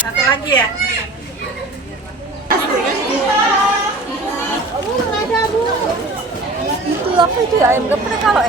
Satu lagi ya. Itu apa itu ya, ayam geprek kalau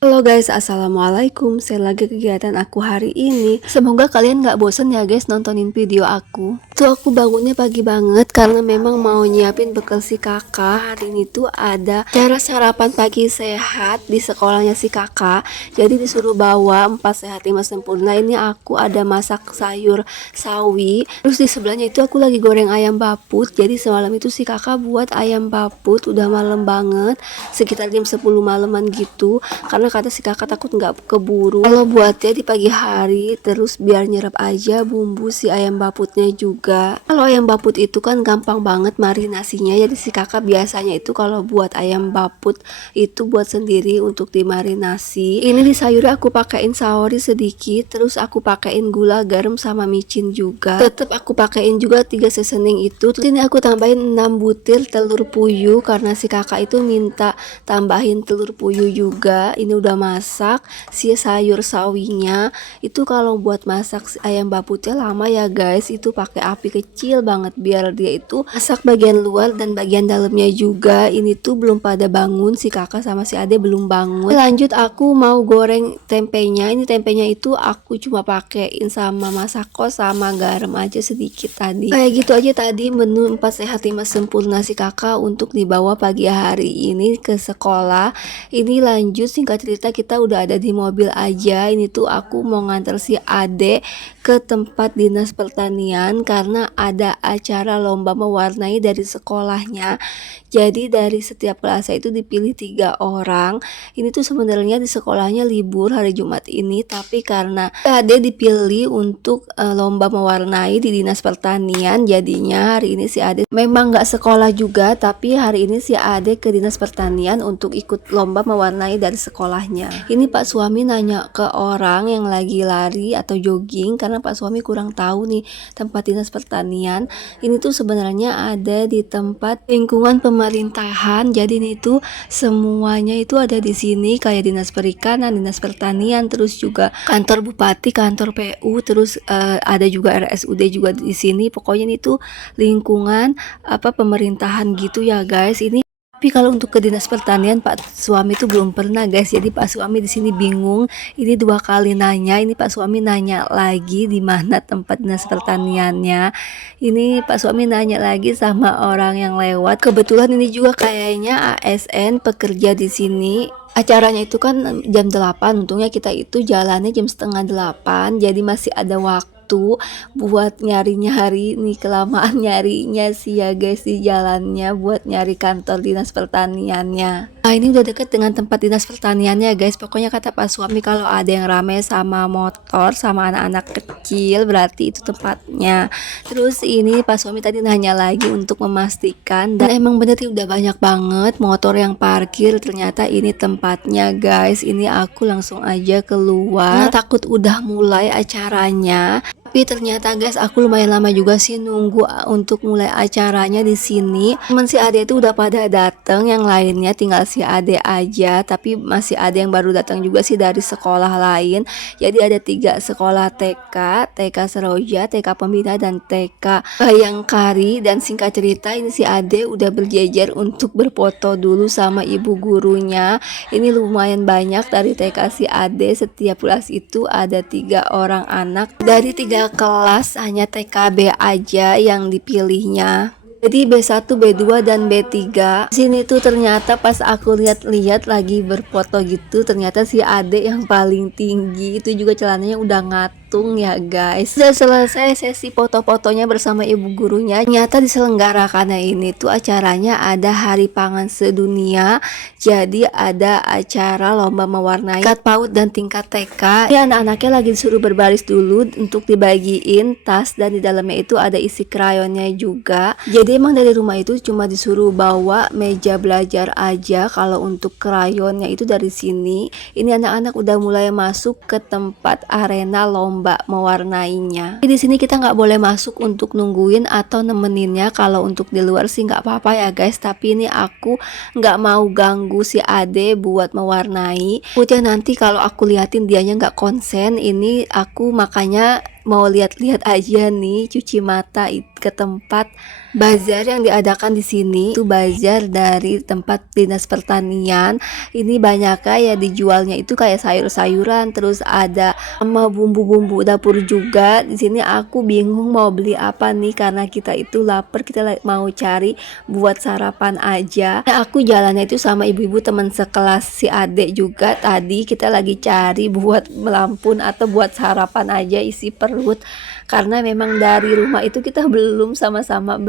Halo guys, assalamualaikum. Saya lagi kegiatan aku hari ini. Semoga kalian gak bosen ya guys nontonin video aku. Tuh aku bangunnya pagi banget karena memang mau nyiapin bekal si kakak. Hari ini tuh ada cara sarapan pagi sehat di sekolahnya si kakak. Jadi disuruh bawa 4 sehat 5 sempurna. Ini aku ada masak sayur sawi. Terus di sebelahnya itu aku lagi goreng ayam baput. Jadi semalam itu si kakak buat ayam baput. Udah malam banget, sekitar jam 10 malaman gitu. Karena kata si kakak takut nggak keburu kalau buatnya di pagi hari, terus biar nyerap aja bumbu si ayam baputnya juga. Kalau ayam baput itu kan gampang banget marinasinya, jadi si kakak biasanya itu kalau buat ayam baput itu buat sendiri untuk dimarinasi. Ini di sayurnya aku pakein saori sedikit, terus aku pakein gula, garam sama micin juga. Tetap aku pakein juga 3 seasoning itu. Terus ini aku tambahin 6 butir telur puyuh karena si kakak itu minta tambahin telur puyuh juga. Ini udah masak si sayur sawinya. Itu kalau buat masak ayam baputnya lama ya guys, itu pakai api kecil banget biar dia itu masak bagian luar dan bagian dalamnya juga. Ini tuh belum pada bangun, si kakak sama si ade belum bangun. Lanjut aku mau goreng tempenya. Ini tempenya itu aku cuma pakein sama masako sama garam aja sedikit tadi. Kayak gitu aja tadi menu 4 sehat 5 sempurna si kakak untuk dibawa pagi hari ini ke sekolah. Ini lanjut, singkat cerita kita udah ada di mobil aja. Ini tuh aku mau nganter si ade ke tempat dinas pertanian karena ada acara lomba mewarnai dari sekolahnya. Jadi dari setiap kelas itu dipilih 3 orang. Ini tuh sebenarnya di sekolahnya libur hari Jumat ini, tapi karena ade dipilih untuk lomba mewarnai di dinas pertanian, jadinya hari ini si ade memang nggak sekolah juga, tapi hari ini si ade ke dinas pertanian untuk ikut lomba mewarnai dari sekolahnya. Ini Pak suami nanya ke orang yang lagi lari atau jogging karena Pak suami kurang tahu nih tempat dinas pertanian. Ini tuh sebenarnya ada di tempat lingkungan pemerintahan. Jadi ini tuh semuanya itu ada di sini, kayak dinas perikanan, dinas pertanian, terus juga kantor bupati, kantor PU, terus ada juga RSUD juga di sini. Pokoknya ini tuh lingkungan apa pemerintahan gitu ya guys. Ini tapi kalau untuk ke dinas pertanian Pak suami itu belum pernah guys. Jadi Pak suami di sini bingung. Ini 2 kali nanya. Ini Pak suami nanya lagi di mana tempat dinas pertaniannya. Ini Pak suami nanya lagi sama orang yang lewat. Kebetulan ini juga kayaknya ASN pekerja di sini. Acaranya itu kan jam 8. Untungnya kita itu jalannya jam setengah 8. Jadi masih ada waktu buat nyari-nyari nih, kelamaan nyarinya sih ya guys di jalannya buat nyari kantor dinas pertaniannya. Nah ini udah deket dengan tempat dinas pertaniannya guys. Pokoknya kata Pak suami kalau ada yang rame sama motor sama anak-anak kecil berarti itu tempatnya. Terus ini Pak suami tadi nanya lagi untuk memastikan, dan emang bener udah banyak banget motor yang parkir. Ternyata ini tempatnya guys. Ini aku langsung aja keluar karena takut udah mulai acaranya. Tapi ternyata guys aku lumayan lama juga sih nunggu untuk mulai acaranya di sini. Temen si ade itu udah pada dateng, yang lainnya tinggal si ade aja. Tapi masih ada yang baru datang juga sih dari sekolah lain. Jadi ada 3 sekolah TK, TK Seroja, TK Pembina, dan TK Bayangkari. Dan singkat cerita ini si ade udah berjejer untuk berfoto dulu sama ibu gurunya. Ini lumayan banyak dari TK si ade. Setiap kelas itu ada 3 orang anak. Dari 3 kelas hanya TKB aja yang dipilihnya. Jadi B1, B2, dan B3. Sini tuh ternyata pas aku lihat-lihat lagi berfoto gitu, ternyata si ade yang paling tinggi. Itu juga celananya udah ngatung ya guys. Sudah selesai sesi foto-fotonya bersama ibu gurunya. Ternyata diselenggarakannya ini tuh acaranya ada Hari Pangan Sedunia. Jadi ada acara lomba mewarnai tingkat PAUD dan tingkat TK. Ini anak-anaknya lagi disuruh berbaris dulu untuk dibagiin tas, dan di dalamnya itu ada isi krayonnya juga. Jadi emang dari rumah itu cuma disuruh bawa meja belajar aja. Kalau untuk krayonnya itu dari sini. Ini anak-anak udah mulai masuk ke tempat arena lomba lomba mewarnainya. Di sini kita nggak boleh masuk untuk nungguin atau nemeninnya. Kalau untuk di luar sih nggak apa-apa ya guys, tapi ini aku nggak mau ganggu si ade buat mewarnai. Takutnya nanti kalau aku liatin dianya nggak konsen, ini aku makanya mau lihat-lihat aja nih, cuci mata ke tempat bazar yang diadakan di sini. Itu bazar dari tempat dinas pertanian. Ini banyak kayak dijualnya itu kayak sayur-sayuran, terus ada sama bumbu-bumbu dapur juga. Di sini aku bingung mau beli apa nih karena kita itu lapar, kita mau cari buat sarapan aja. Nah, aku jalannya itu sama ibu-ibu teman sekelas si adek juga. Tadi kita lagi cari buat melampun atau buat sarapan aja isi perut, karena memang dari rumah itu kita belum sama-sama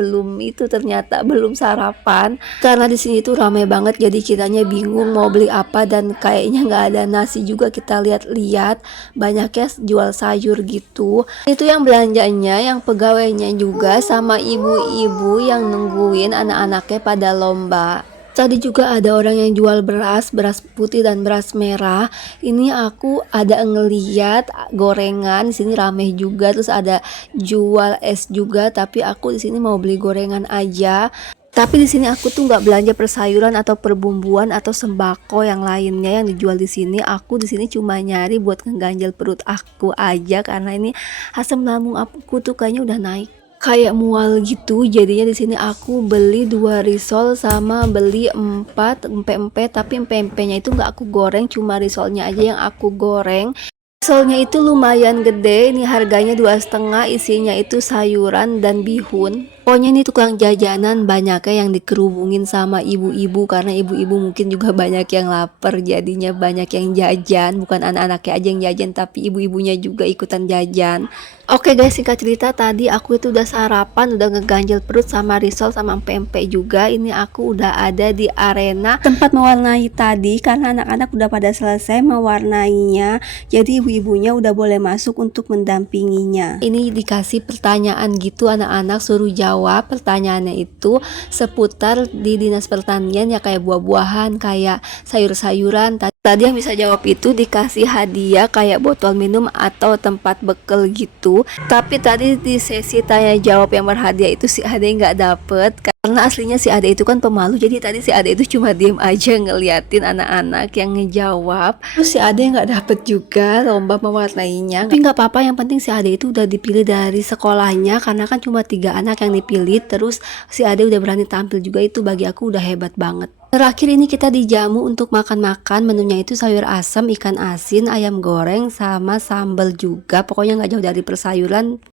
itu ternyata belum sarapan karena di sini tuh ramai banget, jadi kitanya bingung mau beli apa dan kayaknya nggak ada nasi juga. Kita lihat-lihat banyaknya jual sayur gitu. Itu yang belanjanya, yang pegawainya juga sama ibu-ibu yang nungguin anak-anaknya pada lomba. Tadi juga ada orang yang jual beras putih dan beras merah. Ini aku ada ngeliat gorengan, di sini rame juga. Terus ada jual es juga, tapi aku di sini mau beli gorengan aja. Tapi di sini aku tuh nggak belanja persayuran atau perbumbuan atau sembako yang lainnya yang dijual di sini. Aku di sini cuma nyari buat ngeganjel perut aku aja karena ini asam lambung aku tuh kayaknya udah naik kayak mual gitu. Jadinya di sini aku beli 2 risol sama beli 4 empe-empe, tapi empe-empenya itu nggak aku goreng, cuma risolnya aja yang aku goreng. Risolnya itu lumayan gede, ini harganya 2,5, isinya itu sayuran dan bihun. Pokoknya ini tukang jajanan banyaknya yang dikerubungin sama ibu-ibu, karena ibu-ibu mungkin juga banyak yang lapar, jadinya banyak yang jajan. Bukan anak-anaknya aja yang jajan, tapi ibu-ibunya juga ikutan jajan. Oke guys, singkat cerita tadi aku itu udah sarapan, udah ngeganjel perut sama risol sama pempek juga. Ini aku udah ada di arena tempat mewarnai tadi karena anak-anak udah pada selesai mewarnainya. Jadi ibu-ibunya udah boleh masuk untuk mendampinginya. Ini dikasih pertanyaan gitu, anak-anak suruh jawab pertanyaannya itu seputar di dinas pertanian ya, kayak buah-buahan, kayak sayur-sayuran. Tadi yang bisa jawab itu dikasih hadiah kayak botol minum atau tempat bekal gitu. Tapi tadi di sesi tanya jawab yang berhadiah itu si Ade nggak dapet karena aslinya si Ade itu kan pemalu. Jadi tadi si Ade itu cuma diem aja ngeliatin anak-anak yang ngejawab. Terus si Ade nggak dapet juga lomba mewarnainya. Tapi nggak apa-apa, yang penting si Ade itu udah dipilih dari sekolahnya karena kan cuma 3 anak yang dipilih. Terus si Ade udah berani tampil juga, itu bagi aku udah hebat banget. Terakhir ini kita dijamu untuk makan-makan. Menunya itu sayur asem, ikan asin, ayam goreng, sama sambal juga. Pokoknya nggak jauh dari persayuran.